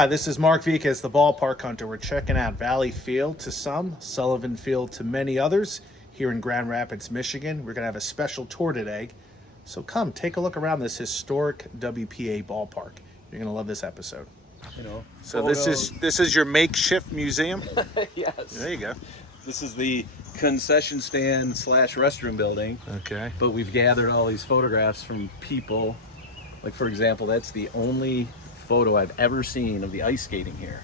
Hi, this is Mark Vikas, the Ballpark Hunter. We're checking out Valley Field to some, Sullivan Field to many others here in Grand Rapids, Michigan. We're going to have a special tour today. So come, take a look around this historic WPA ballpark. You're going to love this episode. You know, So this is your makeshift museum? Yes. There you go. This is the concession stand / restroom building. Okay. But we've gathered all these photographs from people. Like, for example, that's the only photo I've ever seen of the ice skating here.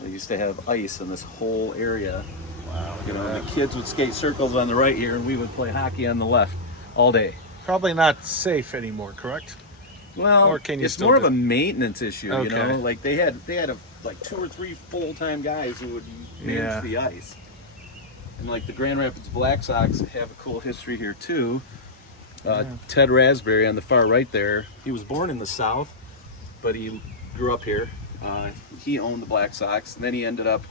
They used to have ice in this whole area. Wow. You know, the kids would skate circles on the right here, and we would play hockey on the left all day. Probably not safe anymore, correct? Well, Or can you it's still more do of a it? maintenance issue, Okay. you know? Like, they had like 2 or 3 full-time guys who would manage the ice. And like the Grand Rapids Black Sox have a cool history here too. Ted Raspberry on the far right there, he was born in the South, but he grew up here. He owned the Black Sox, and then he ended up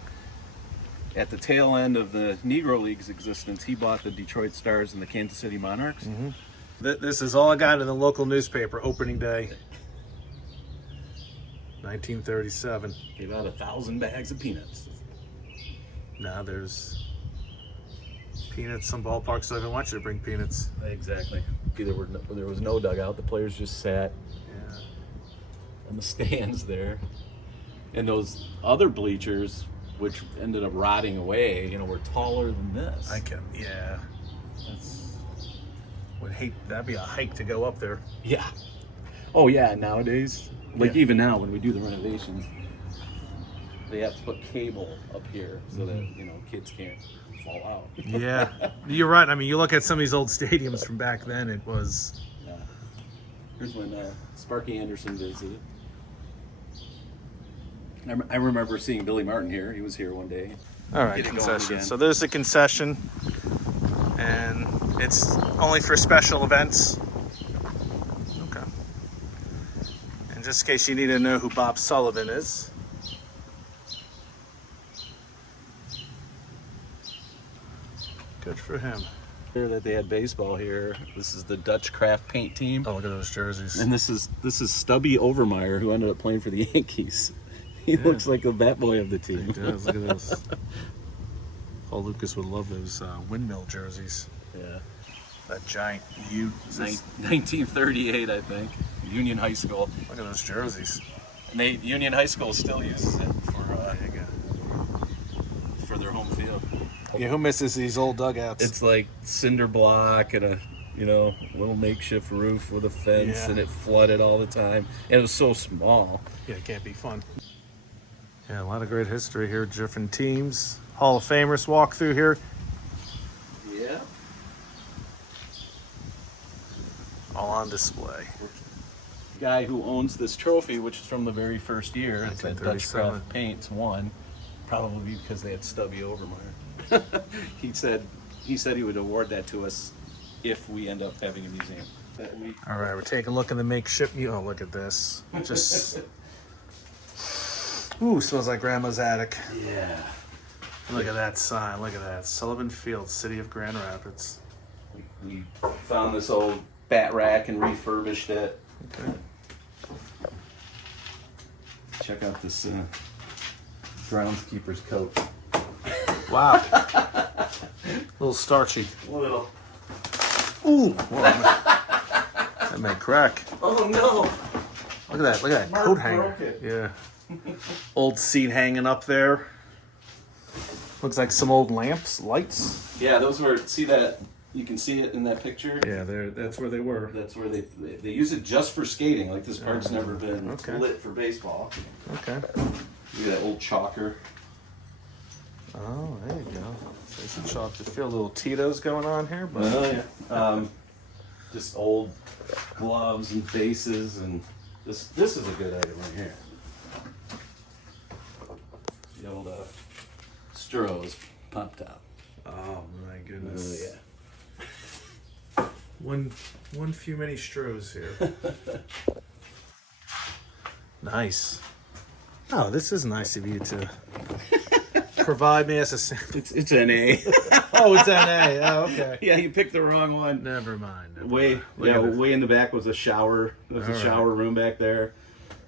at the tail end of the Negro League's existence. He bought the Detroit Stars and the Kansas City Monarchs. Mm-hmm. This is all I got in the local newspaper, opening day, 1937. Gave out 1,000 bags of peanuts. Now there's peanuts. Some ballparks don't even want you to bring peanuts. Exactly. There was no dugout. The players just sat on the stands there. And those other bleachers, which ended up rotting away, you know, were taller than this. That'd be a hike to go up there. Yeah. Oh yeah, nowadays, like even now when we do the renovations, they have to put cable up here so that, you know, kids can't fall out. Yeah, you're right. I mean, you look at some of these old stadiums from back then, it was... Yeah. Here's when Sparky Anderson visited. I remember seeing Billy Martin here. He was here one day. All right, Get it going concession. again. So there's the concession, and it's only for special events. Okay. And just in case you need to know who Bob Sullivan is. Good for him. Here that they had baseball here. This is the Dutch Craft Paint team. Oh, look at those jerseys. And this is Stubby Overmeyer, who ended up playing for the Yankees. He looks like a bat boy of the team. He does. Look at those. Paul Lucas would love those windmill jerseys. Yeah. That giant U. 1938, I think. Union High School. Look at those jerseys. And Union High School still uses it for their home field. Yeah, who misses these old dugouts? It's like cinder block and a little makeshift roof with a fence, and it flooded all the time. And it was so small. Yeah, it can't be fun. Yeah, a lot of great history here. Different teams. Hall of Famers walk through here. Yeah. All on display. The guy who owns this trophy, which is from the very first year, it's that Dutch 1937. Craft Paints won, probably because they had Stubby Overmeyer. He said he would award that to us if we end up having a museum. All right, we're taking a look at the makeshift. Oh, look at this. Just, ooh, smells like Grandma's attic. Yeah. Look at that sign. Look at that. Sullivan Field, City of Grand Rapids. We found this old bat rack and refurbished it. Okay. Check out this groundskeeper's coat. Wow. A little starchy. A little. Ooh. Whoa, that may crack. Oh no! Look at that. Look at that Mark coat hanger. broke it. Yeah. Old seat hanging up there. Looks like some old lamps, lights. Yeah, those were. See that? You can see it in that picture. Yeah, that's where they were. That's where they use it just for skating. Like this park's never been lit for baseball. Okay. Look at that old chalker. Oh, there you go. So some chocolate field, little Tito's going on here, but Just old gloves and bases, and this is a good item right here. The old Sturro's pump top. oh my goodness. Yeah. One few many Strohs here. Nice. Oh, this is nice of you to provide me as a... It's NA. Oh, it's NA. Oh, okay. Yeah, you picked the wrong one. Never mind. Way in the back was a shower. There was a shower room back there.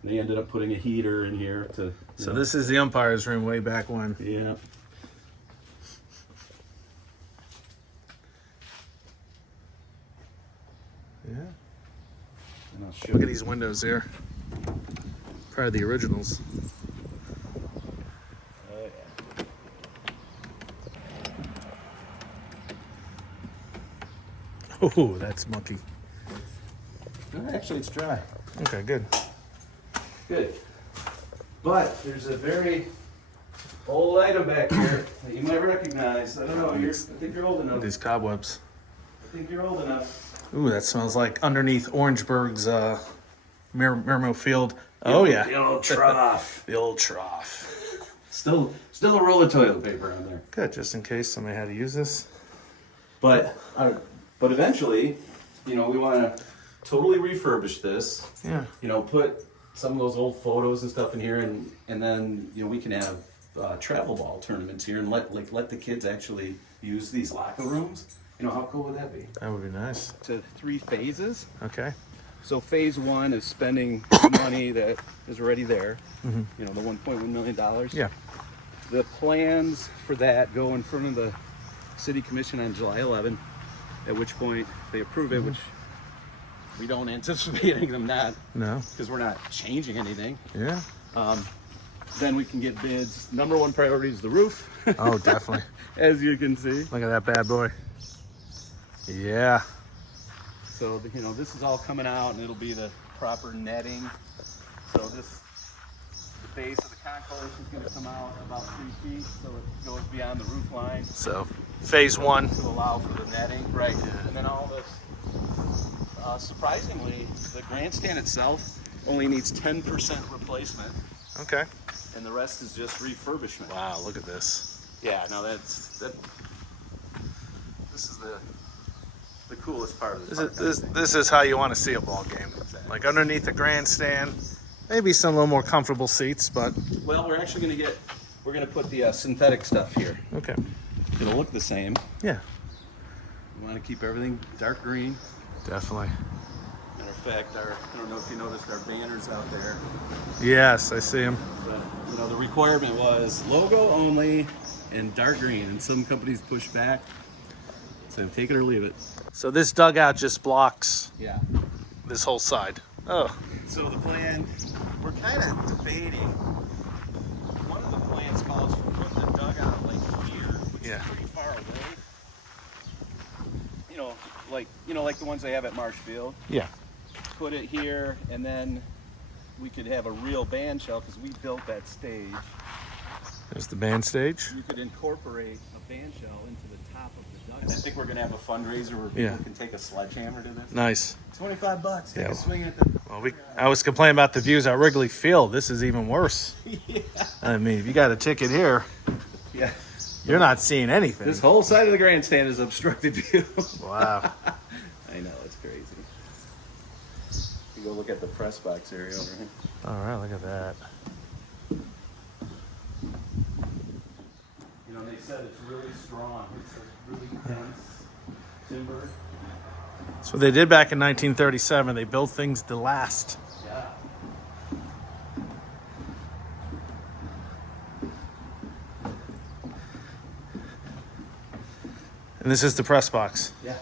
They ended up putting a heater in here to. So this is the umpire's room way back when. Yeah. Yeah. And I'll show Look you. at these windows here. Probably the originals. Oh yeah. Oh, that's mucky. Actually, it's dry. Okay, good. Good. But there's a very old item back here that you might recognize. I don't know. I think you're old enough. These cobwebs. I think you're old enough. Ooh, that smells like underneath Orangeburg's Mermo Field. Oh yeah, The old trough. the old trough. Still a roll of toilet paper on there. Good, just in case somebody had to use this. But eventually, we want to totally refurbish this. Yeah. Put some of those old photos and stuff in here, and then we can have travel ball tournaments here and let the kids actually use these locker rooms. How cool would that be? That would be nice. To 3 phases. Okay. So phase 1 is spending money that is already there. The $1.1 million. Yeah. The plans for that go in front of the city commission on July 11th, at which point if they approve it, which we don't anticipate them not, No. because we're not changing anything. Yeah. Then we can get bids. Number 1 priority is the roof. Oh, definitely. As you can see. Look at that bad boy. Yeah. So, this is all coming out, and it'll be the proper netting. So the base of the concourse is going to come out about 3 feet, so it goes beyond the roof line So, phase 1. to allow for the netting, right? And then all this, surprisingly, the grandstand itself only needs 10% replacement, Okay. and the rest is just refurbishment. Wow, look at this. Yeah, no, this is the coolest part of This is how you want to see a ball game. Like underneath the grandstand, maybe some little more comfortable seats, but Well, we're actually we're gonna put the synthetic stuff here. okay. It'll look the same. Yeah, We want to keep everything dark green. definitely. Matter of fact, I don't know if you noticed our banners out there, Yes, I see them. but the requirement was logo only and dark green, and some companies push back. So take it or leave it. So this dugout just blocks Yeah. this whole side. Oh, So the plan, we're kind of debating. One of the plans calls for putting the dugout like here, which Yeah. is pretty far away. Like the ones they have at Marshfield. yeah. Put it here, and then we could have a real band shell because we built that stage. There's the band stage. You could incorporate a band shell into the top of the dugout. I think we're gonna have a fundraiser where Yeah. people can take a sledgehammer to this. Nice. $25. Take Yeah. a swing at the. Well, I was complaining about the views at Wrigley Field. This is even worse. Yeah. I mean, if you got a ticket here, Yeah. you're not seeing anything. This whole side of the grandstand is obstructed view. Wow. I know, it's crazy. You go look at the press box area over here. All right, look at that. They said it's really strong. It's a really dense timber. That's what they did back in 1937. They built things to last. Yeah. And this is the press box. Yeah.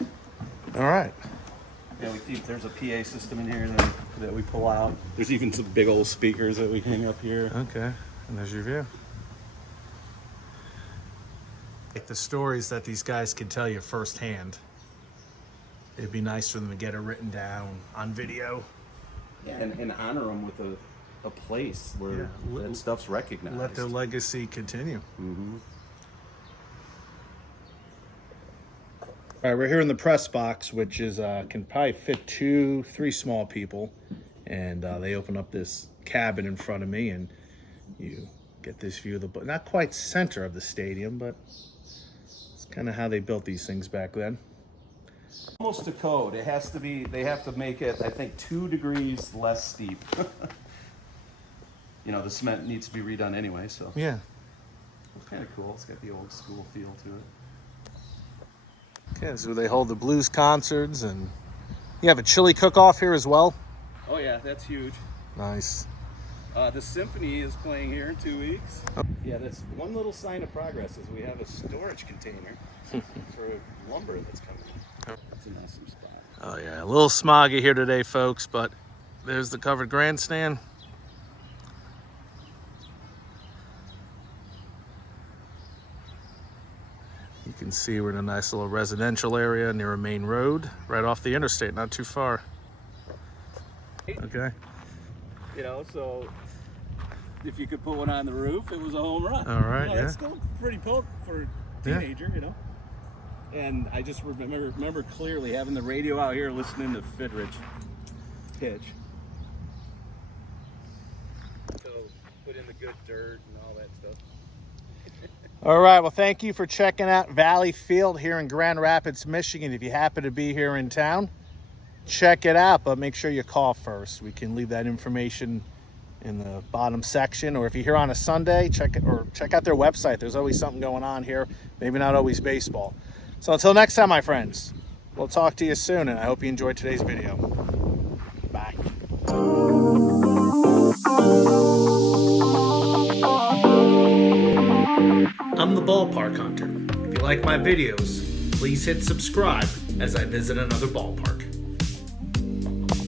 All right. Yeah, there's a PA system in here that we pull out. There's even some big old speakers that we hang up here. Okay. And there's your view. Like the stories that these guys can tell you firsthand. It'd be nice for them to get it written down on video. Yeah, and honor them with a place where that stuff's recognized. Let their legacy continue. Mm-hmm. All right, we're here in the press box, which is can probably fit 2-3 small people, and they open up this cabin in front of me, and you get this view of the not quite center of the stadium, but it's kind of how they built these things back then. Almost to code. It has to be. They have to make it, I think, 2 degrees less steep. The cement needs to be redone anyway, so Yeah. it's kind of cool. It's got the old school feel to it. Okay, so they hold the blues concerts, and you have a chili cook-off here as well. Oh yeah, that's huge. Nice. The symphony is playing here in 2 weeks. Yeah, that's one little sign of progress is we have a storage container for lumber that's coming in. That's an awesome spot. Oh yeah, a little smoggy here today, folks, but there's the covered grandstand. You can see we're in a nice little residential area near a main road, right off the interstate, not too far. Okay. You know, so if you could put one on the roof, it was a home run. All right, yeah. That's still pretty poke for a teenager, you know. And I just remember clearly having the radio out here listening to Fidrich pitch. So put in the good dirt and all that stuff. All right, well, thank you for checking out Valley Field here in Grand Rapids, Michigan. If you happen to be here in town, check it out, but make sure you call first. We can leave that information in the bottom section, or if you're here on a Sunday, check out their website. There's always something going on here, maybe not always baseball. So until next time, my friends, we'll talk to you soon, and I hope you enjoyed today's video. Bye. I'm the Ballpark Hunter. If you like my videos, please hit subscribe as I visit another ballpark.